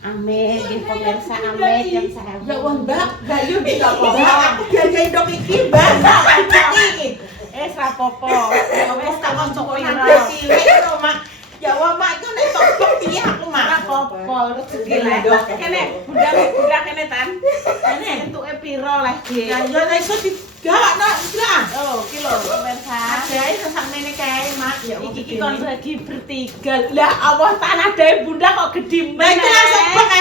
Ame, di pemirsa Ame jam saya. Ya wong Mbak, Mbak yo bisa kok. Aku janji ndok iki, Mbak. Iki. Rapopo. Wes tak konco pira. Mak. Ya wong Mak iku nek tok piye aku Mak. Rapopo rezeki leh. Kene, budak kene tan. Kene entuke pira leh, Dik. Ya yo iso digawakno lah. Oh, kilo pemirsa. Ada iso sakmene kae Mak. Ya Iki kon bagi bertiga. Lah Allah tanah dae bunda kok gedhi men. Iki langsung pakai.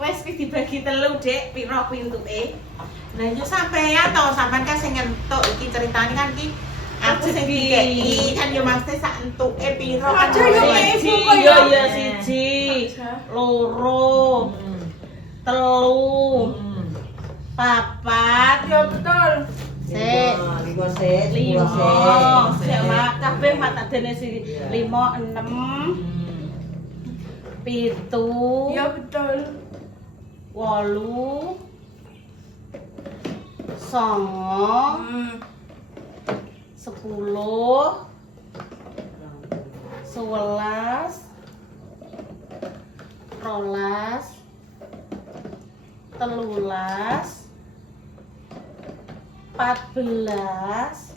Wes iki dibagi telu, Dik. Pira pintuke? Nah yo sampean to, sampean kan sing ngentuk iki ceritane kan iki aku sing dikeki kan yo mesti sak entuke piro kan. Aja yo ibu kok yo ya siji, loro, telu, papat. Ya betul. Lima, mak kabeh mak tak dene siji. 5, 6, 7. Ya betul. 8, 9, 10, 11, 12, 13, 14,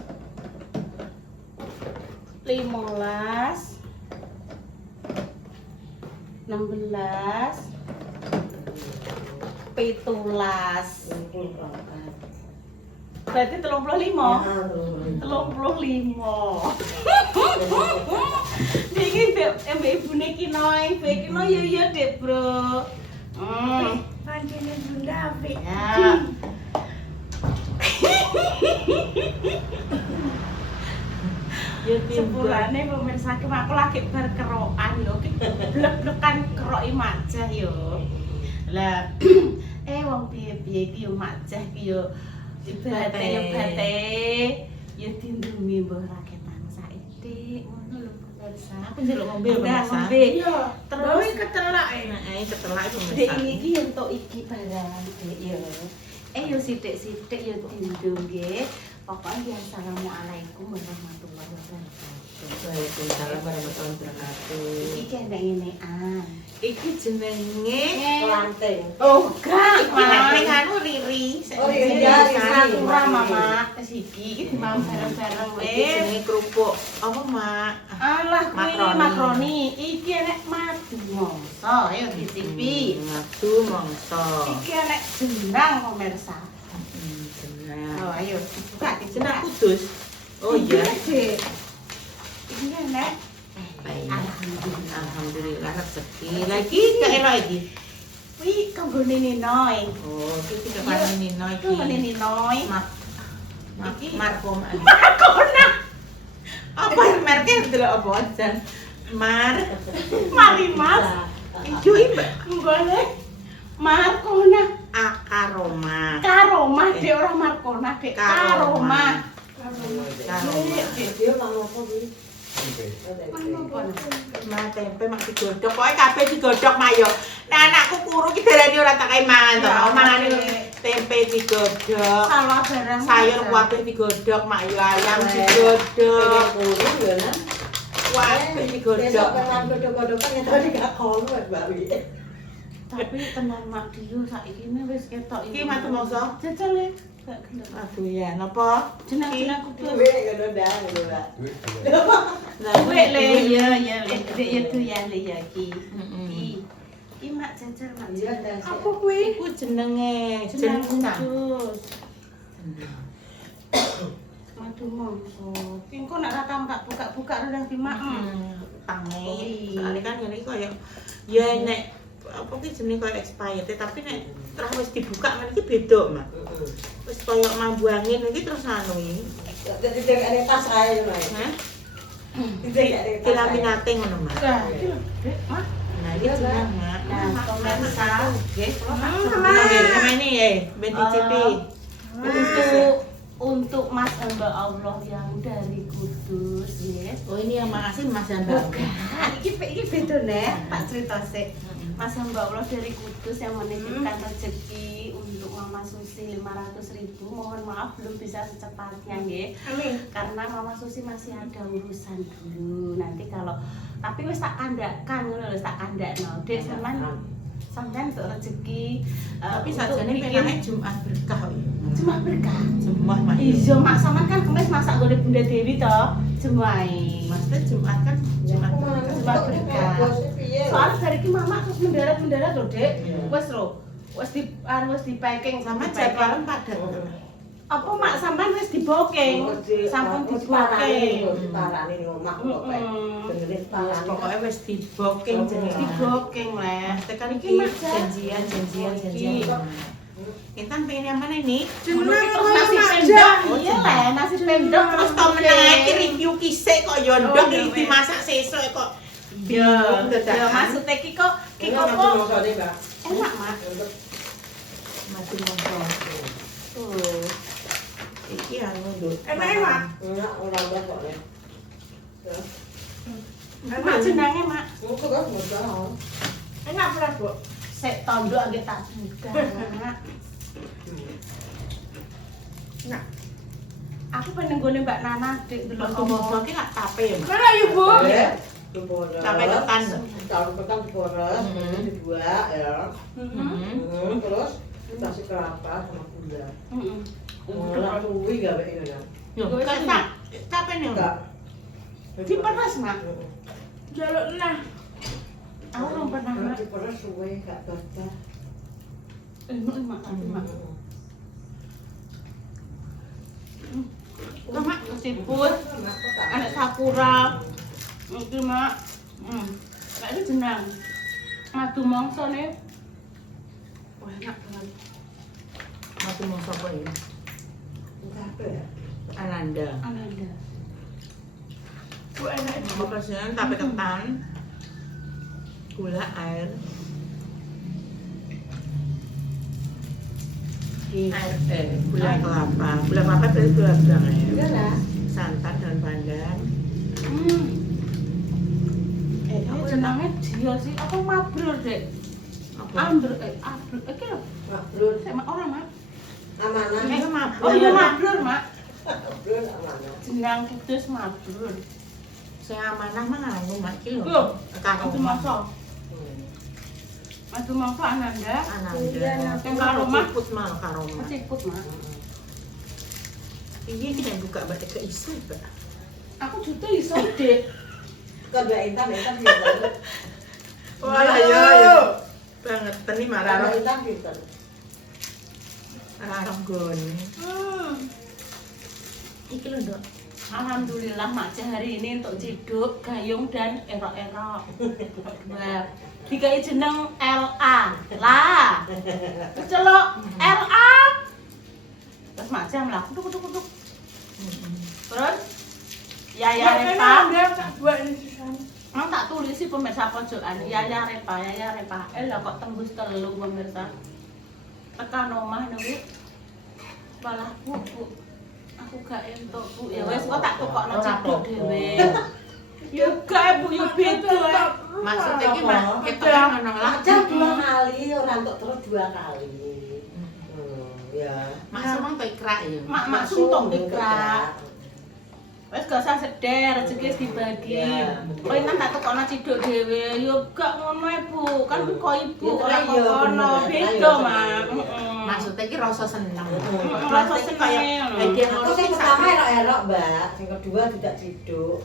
15, 16, 17. Berarti 35. 35. Iki Dek, mbek ibune Kinoy, mbek Kinoy yo yo Dek, Bro. Pancene bunda apik. Ya. Sepurane pemirsa ki aku lagi bar kerokan lho, ki blek-blekan keroki majah yo. Lah wong piye-piye ki yo majah ki yo ibarate yo bate yo dindungi mbah raketan saiki ngono lho pemirsa. Aku njaluk ngombe Udah pemirsa. ngombe. Iya. Terus kecelak kecelak pemirsa. Dek iki yo entuk iki barang Dek yo. Yo sithik-sithik yo dindung nggih. Pokoknya assalamualaikum warahmatullahi wabarakatuh. Waalaikumsalam warahmatullahi wabarakatuh. Iki enek ngenekan. Iki jenenge Lanting. Oh, gak, iki nek anu Riri. Oh, iya, Sakura Mama. Iki mau bareng-bareng Iki wis. jenenge kerupuk apa Mak? Alah kuwi Makroni. makroni. Iki enek madu mongso ya dicipi. Ngadu mongso. Iki enek jenang pemirsa. Jenang. Oh, ayo dibuka Jenang kudus. Oh iya. Iki enek. Alhamdulillah rezeki. Lagi gak enak iki. Wih, kanggone Ninoy. Oh, iki kepane Nino iki. Kanggone Ninoy. Iki Markom. Markona. Apa merke delok apa jan? Mari Mas. Ijo iki Kanggone Markona. Akaroma. Karoma dek ora Markona dek Karoma. Dia mau apa kuwi? Tempe mak digodhog. Pokoke kabeh digodhog mak yo. Nek anakku kuru ki darani ora tak kae mangan to. Mangane tempe digodhog. Salah barang. Sayur kabeh digodhog mak yo ayam digodhog. Kuru ya kan. Kabeh digodhog. Besok kan godhog-godhogan ya tadi gak kono Mbak Wi. Tapi tenan mak diyo saiki wis ketok Iki matu mongso. Jajal ya. Gak gelem. Aduh ya, napa? Jeneng-jeneng kudu. Duit ngono dah ngono Mbak. Kuwi le ya le dek ya tuh ya le ya ki. Iki mak jajal mak. Iya dah. Apa kuwi? Iku jenenge Jeneng jeneng. kudus. Madu mongso. Ki engko nek ra kamu tak buka-buka rendang dimakem. Pangit. Soalnya kan ngene iki koyo ya nek apa ki jenenge koyo expired tapi nek terus wis dibuka men iki beda, Mak. Wis koyo mambu angin iki terus anu iki. Jadi dari ada tas ae Mbak. Hah? Tidak ada tas. Kilaminate ngono, Mak. Lah, iki lho, Dek, Mak. Nah, iki jeneng, Mak. Nah, pemirsa, Nggih, Sama. sama ini ya, ben dicipi. untuk Mas hamba Allah yang dari Kudus, ya. Oh, ini yang makasih Mas Hamba. Bukan, iki beda nek, tak cerita sik. Mas hamba Allah dari Kudus yang menitipkan rezeki untuk Mama Mama Susi 500.000. Mohon maaf belum bisa secepatnya nggih. Amin. Karena Mama Susi masih ada urusan dulu. Nanti kalau tapi wis tak kandakkan ngono lho, tak kandakno. Dek sampean untuk rezeki Tapi untuk sajane bikin penake Jumat berkah kok ya. Cuma berkah. Semua mah. Iya, mak sampean kan kemis masak gole Bunda Dewi toh. Jemai. Maksudnya Jumat kan Jumat Jumat berkah. Soalnya dari ki mama terus mendarat lho, Dek. Wes lho. Wes di packing sama di jadwal packing. padat. Apa mak sampean wis di booking? Sampun di booking. Parane ning omah kok kae. Benerin parane. Pokoknya wis di booking jenenge. Di booking lah. Tekan Iki, iki Mas, janjian. Intan pengen yang mana nih? Nasi pendok. Iya lah, nasi pendok Terus tau menang iki review kisik kok yo ndok iki dimasak sesuk kok. Ya, maksudnya ki kok enak, Mak. Mati monggo. Tuh. Iki anu nduk. Enak. Enak ora kok ya. Mak jenenge, Mak. Engko kok modal. Enak ora, Bu? Sik tanduk agek tak buka. Nah. Aku pengen nggone Mbak Nana dik delok Monggo ki lak tape ya, Mas. Mana ya, Bu? Sampai tekan. Kalau tekan diboros, dua ya. Terus kasih kelapa sama gula. Ora kuwi gawe ini ya. Yo, kan tak tape nih. Enggak. Diperes, Mak. Jaluk nah. Aku belum pernah, Mak. Diperes suwe gak baca. Mak, Mak. Mak, siput, anak sakura. Iki, Mak. Mak itu jenang. Madu mangsa nih. Wah, enak banget. Mati mongso kok ya. Enggak apa ya? Ananda. Ananda. Wah, enak. Pokoknya tape ketan. Gula air. Gula kelapa. Gula kelapa berarti gula berang ya. Enggak lah. Santan dan pandan. Ini jenangnya dia sih, apa mabrur, Dek? Apa? Ambrur, iki lho. Mabrur Sama orang, Mak. amanah. Ini mabrur. Oh iya mabrur, Mak. Mabrur amanah. Jenang kudus mabrur. Saya amanah mah nganu mak iki lho. Loh, Karo madu mangsa. Madu mangsa Ananda. Ananda. Yang karo mah Siput mal karo mah. siput, Mak. Ini kita buka batik ke isu, Pak. Aku juga iso, Dek. Kan Mbak Intan biasa. Wah, ya. Banget teni Mbak marah. Intan pinter. Arang gone. Iki lho, Nduk. Alhamdulillah Mak Cah hari ini untuk ciduk, gayung dan erok-erok. Wah, dikai jeneng LA. Lah. Celok LA. Terus Mak Cah mlaku kutuk-kutuk. Terus Yaya Repa. Mau tak tulis sih pemirsa pojokan. Yaya Repa. Lah kok tembus telu pemirsa. Tekan omah niku. Malah Bu. Aku gak entuk, Bu. Ya wis kok tak tukokno ciduk dhewe. Ya gak, Bu, ya beda. Maksudnya iki mah ketok ngono lah. Aja 2 kali, ora entuk terus 2 kali. Ya. Mak semang to ikrak ya. Mak suntuk ikrak. Wis gak usah sedher, rezeki wis dibagi. Kowe nang tak tukokno ciduk dhewe. Ya gak ngono e, Bu. Kan kok ibu ora kono. Beda, Mak. Maksudnya iki rasa seneng. Rasa seneng kayak ngono. hadiah Aku ngono sing ki pertama erok-erok, Mbak. Sing kedua tidak ciduk.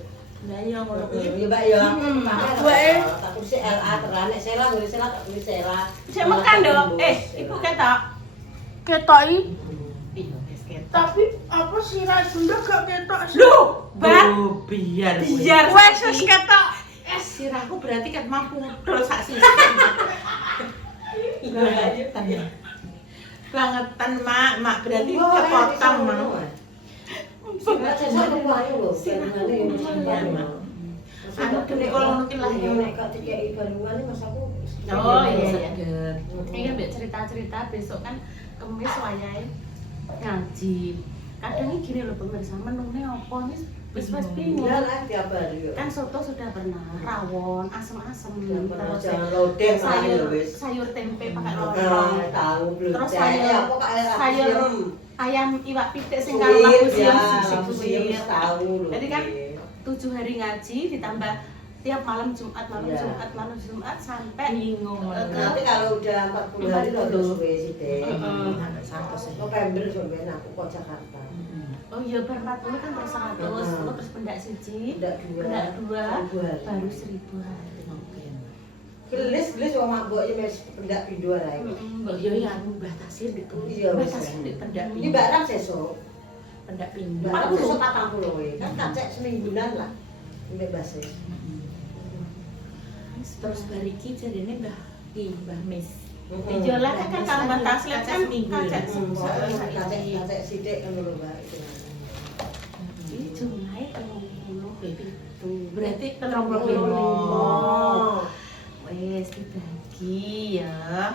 Lah iya ngono kuwi. Ya, Mbak ya. Pertama erok. Tak tulis LA terus nek Sela boleh Sela tak tulis Sela. Cek mekan, Dok. Ibu ketok. Ketoki. Iya, wis ketok. Tapi apa sirah Sunda gak ketok sih? Lho, Bat. Oh, biar. Biar Wes wis ketok. Sirahku berarti kan mampu terus sak sisi. Bangetan, Mak berarti kepotong, Mak. Sela sesuk keluar lho. Anu gede kalau mungkin lah ya. Nek kok dikeki barungan Mas aku. Oh iya. Seger. Iya, mbak cerita-cerita besok kan kemis wayahe ngaji. Kadang ini gini loh pemirsa, menunya apa nih Wis bingung. Iya lah tiap hari. Kan soto sudah pernah, rawon, asem-asem, terus jangan lodeh sayur tempe pakai Nah, lontong. tahu belum. Terus sayur sayur ayam iwak pitik sing karo labu siam sisik tahu lho. Jadi kan 7 hari ngaji ditambah tiap malam Jumat, Iya. malam Jumat sampai Bingung. Nanti kalau udah 40 hari udah suwe sih deh. Sampai 100 ya. November sampai aku ke Jakarta. oh iya bar 40 kan terus 100, terus pendak siji, Pendak dua, pendak 2 1000 hari. baru 1000 hari. Gelis wong mabuk ya mes pendak pindho ae. Mbak yo ya anu Mbah Tasir itu. Iya, wis. Mbah Tasir di pendak Iki Mbak Ram sesuk. Pendak pindah. Mbak Ram sesuk 40 we. Kan kacek semingguan lah. Mbak Base. Terus bariki jarine Mbah Mis. Iya lah kan kalau Mbah Tasir kan Seminggu ya? kacek Kacek sithik kan lho Mbak. Ini jumlahnya 30 itu. Berarti 35. Wes dibagi ya.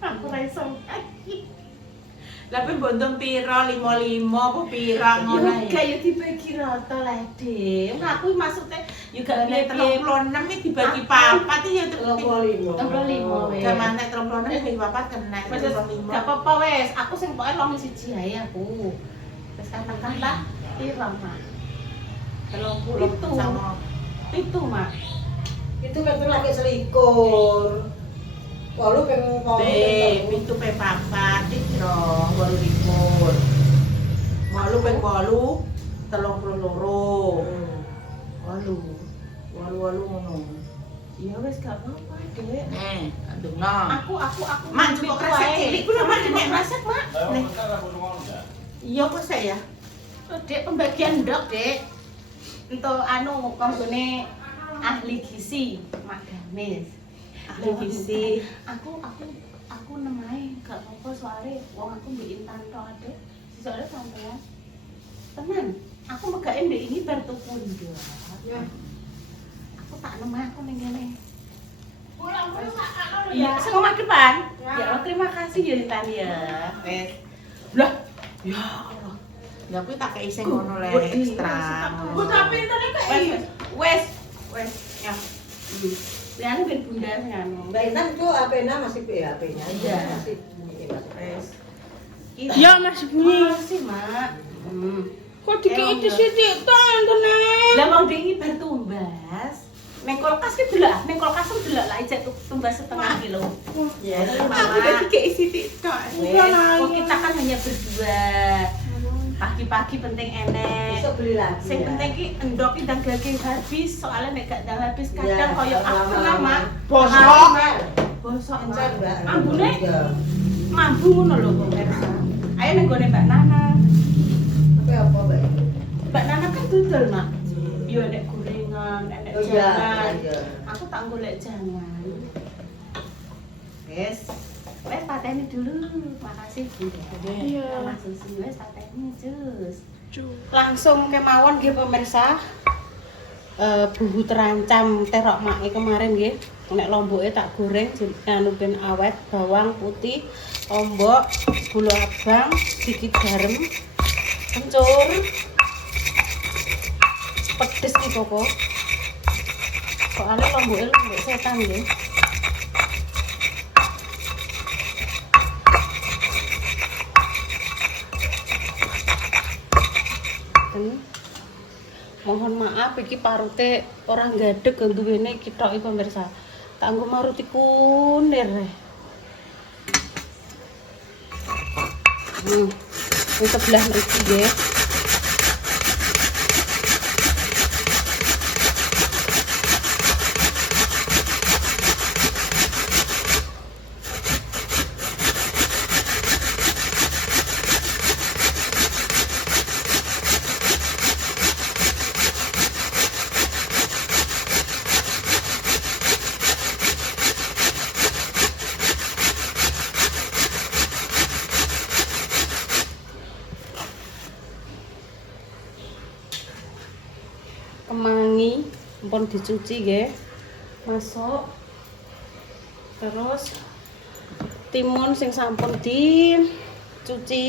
Aku raiso lagi. Tapi bontong piro 55 apa piro ngono Ya kayak dibagi rata lah deh. Nah aku maksudnya juga Nek piye-piye 36 iki dibagi papat ya 35. 35 wes. Gaman nek 36 dibagi papat kena Wes gak apa-apa wes. Aku sing pokoke longi siji ae aku. Wes katakanlah piro mak? 30 sama Itu mak. Itu kan lagi selikur. Walu pengen pintu pe papat iki ro 8.000. Malu ping 8 32. Walu ngono. Ya wes gak apa-apa deh. Aduna. Aku Mak cukup kresek cilik ku nek nek masak mak. Iya kok saya. Dek pembagian ndok dek. Untuk anu konggone ahli gizi Mak Gamis. Ahli gizi. Aku nemae gak apa-apa soalnya wong aku mbek Intan tok adek. Soalnya sampean. Tenan, aku megake ndek ini bar tuku ndok. Ya. Aku tak nemae aku ning kene. Pulang-pulang tak kalau Iya, ya. sing omah depan. Ya. Ya, Allah, terima kasih ya Intan ya. Wes. Lah, ya Allah. Ya kuwi tak kei sing ngono le Wedi. ekstra. Gue tapi internet kayak Wes, iya. wes, ya. Ya anu ben bunda anu. Mbak Intan tuh HP-nya masih HP-nya. Iya. Masih bunyi masih. Wes. Ya masih bunyi. Makasih, Mak. Kok dikit di sini tuh internet. Lah mau dingi bar tumbas. Neng kulkas ki delok, neng kulkas ku delok lah ijek tumbas setengah kilo. Ya, Aku udah dikei sithik tok. Kok kita kan hanya berdua. Pagi-pagi penting enek. besok beli lagi. Sing ya. penting ki endok ki ndang daging habis, soalnya nek gak ndang habis Ya, kadang koyo aku pernah mak Bosok. bosok Encer, Mbak. ambune Iya. mambu ngono lho kok Mersa. Ayo ning gone Mbak Nana. Tapi apa, Mbak? Mbak Nana kan dudul mak. Yo nek gorengan, nek Oh iya, jangan. iya. Aku tak golek jangan. Wes. Wes pateni dulu. Makasih Bu. Iya. Mas Susi wes pateni jus. Langsung kemawon nggih pemirsa. Bubu terancam terok make kemarin nggih. Nek lomboke tak goreng anu ben awet, bawang putih, lombok, gula abang, sedikit garam, kencur. Pedes iki pokok. Soalnya lomboke lombok setan nggih. Mohon maaf iki parute ora gadeg duwene iki tok iki pemirsa. Kanggo maruti kunir. Ini sebelah mriki nggih. Kemangi ampun dicuci nggih. Masuk. Terus timun sing sampun dicuci.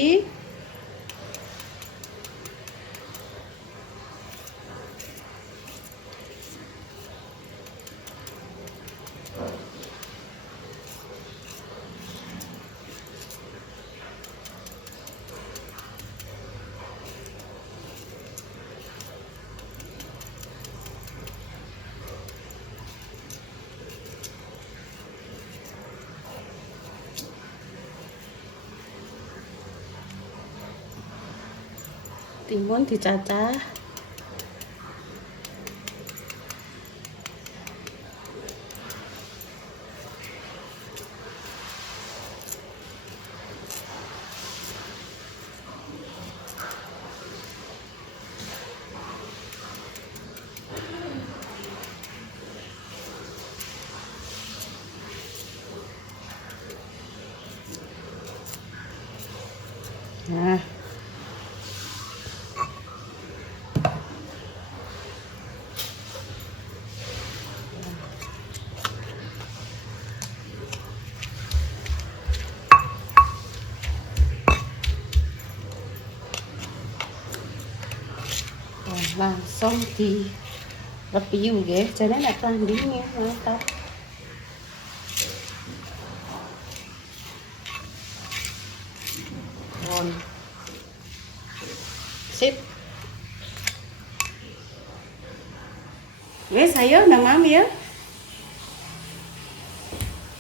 Timun dicacah. Nah, langsung di review ya, jadi nek tandingnya mantap. Sip. Wes ayo nang mami ya.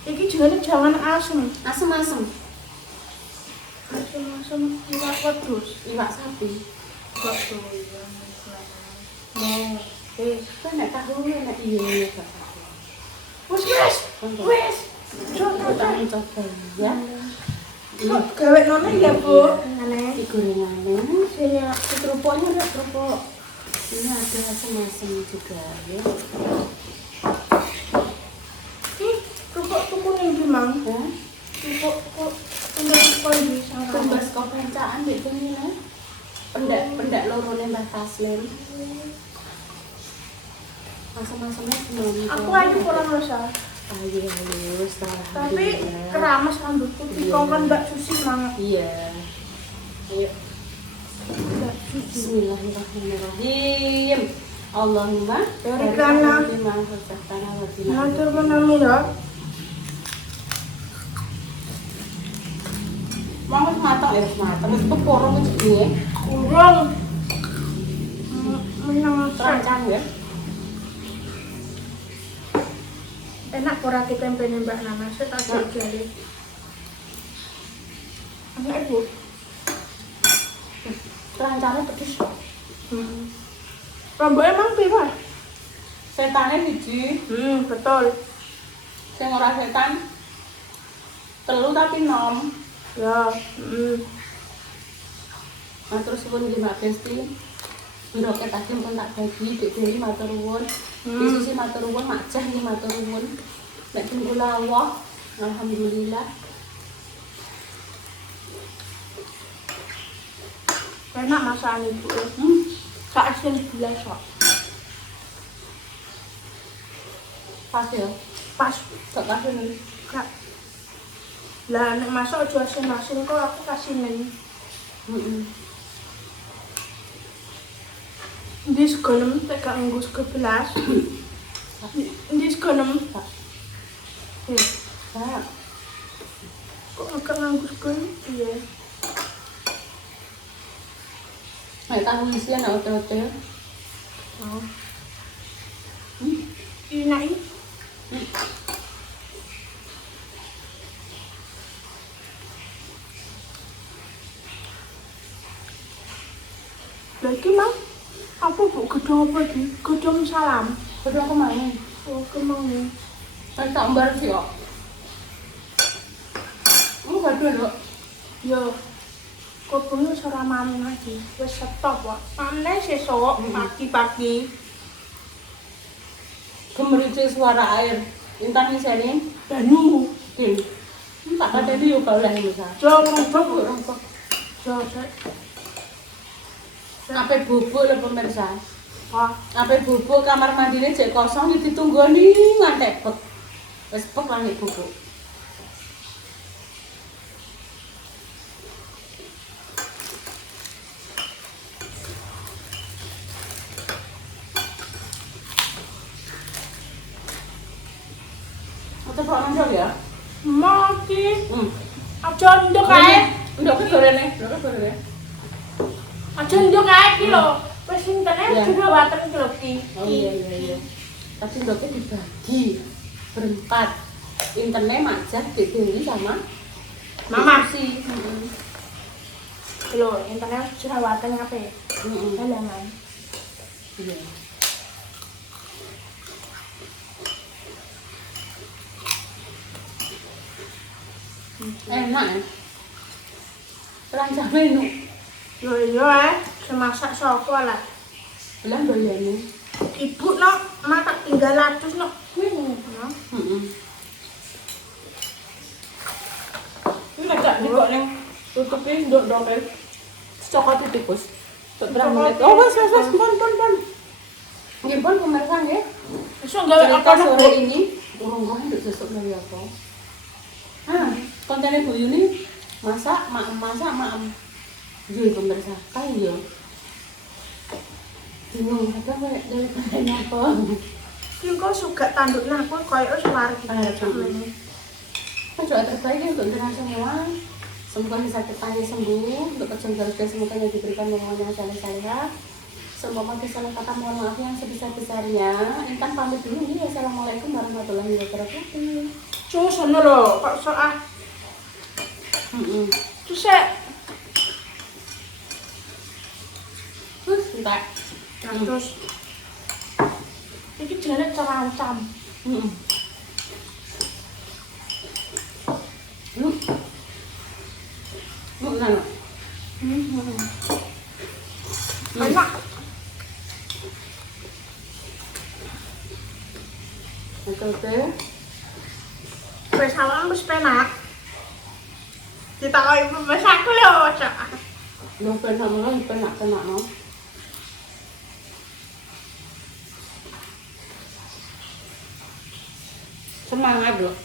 Iki jenenge jangan asem. Asem-asem. Asem-asem iwak wedhus. Iwak sapi. Kok doyan. Oh, kan nek tahu nek iya Kak. Wes. Coba coba ya. Kok gawe none ya, Bu? Di gorengannya, sini kerupuknya ada kerupuk. Ini ada asem-asem juga ya. Kerupuk tuku ning ndi, Mang? Hah? Kerupuk untuk di sana. Tumbas kau pencaan di sini lah. Pendak lorone Mbah Taslim. Asem-asemnya belum. Aku aja kurang rasa. Ayo salah. Tapi keramas rambutku dikongkon Mbak Susi, Mang. Iya. Ayo. Mbak Susi. Bismillahirrahmanirrahim. Allahumma barik lana Matur menami ya. Mau matang ya, matang itu porong segini. Kurang. Menang Terancam ya. enak ora tempene Mbak Nana, saya tak jale. Enak Bu. Terancamnya pedes. Rambutnya emang pira? Setannya biji. Betul. Sing ora setan. Telu tapi 6. Ya. Nah terus pun gimana Besti? Ndoke tadi pun tak bagi, Dek Dewi matur nuwun. Susi matur nuwun, Mak Jah nggih matur nuwun. Nek tunggu lawah, alhamdulillah. Enak masakan Ibu. Sak asin gula sok. Pas ya. Pas Sok kasih nih. Kak. Lah nek masak aja asin-asin kok aku kasih ning. Ndi segonem tek gak nganggo sego belas. Ndi segonem? Pak. Kok gak nganggo sego? Iya. Nek tahu isian nek ote-ote. Oh. Enak iki. Lagi Mang, apa Bu gedung apa iki? Gedung salam. Udah aku main. Oh, kemang. Saya tak mbar sih kok. Kamu gaduh lho. Yo. Kok bunyi suara mami lagi. Wis stop kok. Mane sesuk pagi-pagi. Gemericik suara air. Intan isene Banyu. Din. Tak pateni yo boleh misal. Jo ngubek kok. Jo sik. Ape bubuk lho pemirsa. Wah, Ape bubuk kamar mandine jek kosong ditunggoni ngantek pek. Wis pek langit bubuk. Atau kok nandok ya? mati. Aja nduk ae. Ndok gorene, ndok gorene. Aja nduk ae iki lho. Wis intene Ya. sudah waten iki lho iki. Oh iya. Tapi ndoknya dibagi berempat. Internnya Mak Jah, Dek Dewi sama Mama. Susi. Loh, internet jerawatan apa ya? Halaman. Iya. Enak ya. Rancang menu. Yo iya semasak sapa lah. Lah bayane. Ibu no, masak tinggal atus no. No. Heeh. Ini agak dikok ning tutupi nduk dompet. Cokot tikus. Berapa menit? Oh, wes, pon. Nggih, pon pemirsa nggih. Besok gawe Cerita apa sore Bu? ini urung-urung nduk sesuk gawe apa? Ah, kontennya Bu Yuni masak, maem. Iya, pemirsa. Kae yo. Bingung apa kayak dari konten apa. Ki kok suka tanduk aku koyo wis mari Ah, iki. Kan doa terbaik untuk kita semua. Semoga bisa cepat sembuh. Untuk kerja kerja semoga yang diberikan semuanya saleh-saleh. Semoga kesalahan kata mohon maaf yang sebesar-besarnya. Intan pamit dulu nih. Assalamualaikum warahmatullahi wabarakatuh. Cus sono lho, kok sok ah. Cus sek. Terus entar. Nah, terus iki jenenge terancam. Nana. Enak. Oke. Wis awak wis penak. Ditakoki pembesaku lho, Cak. Lo penak no. Semangat loh.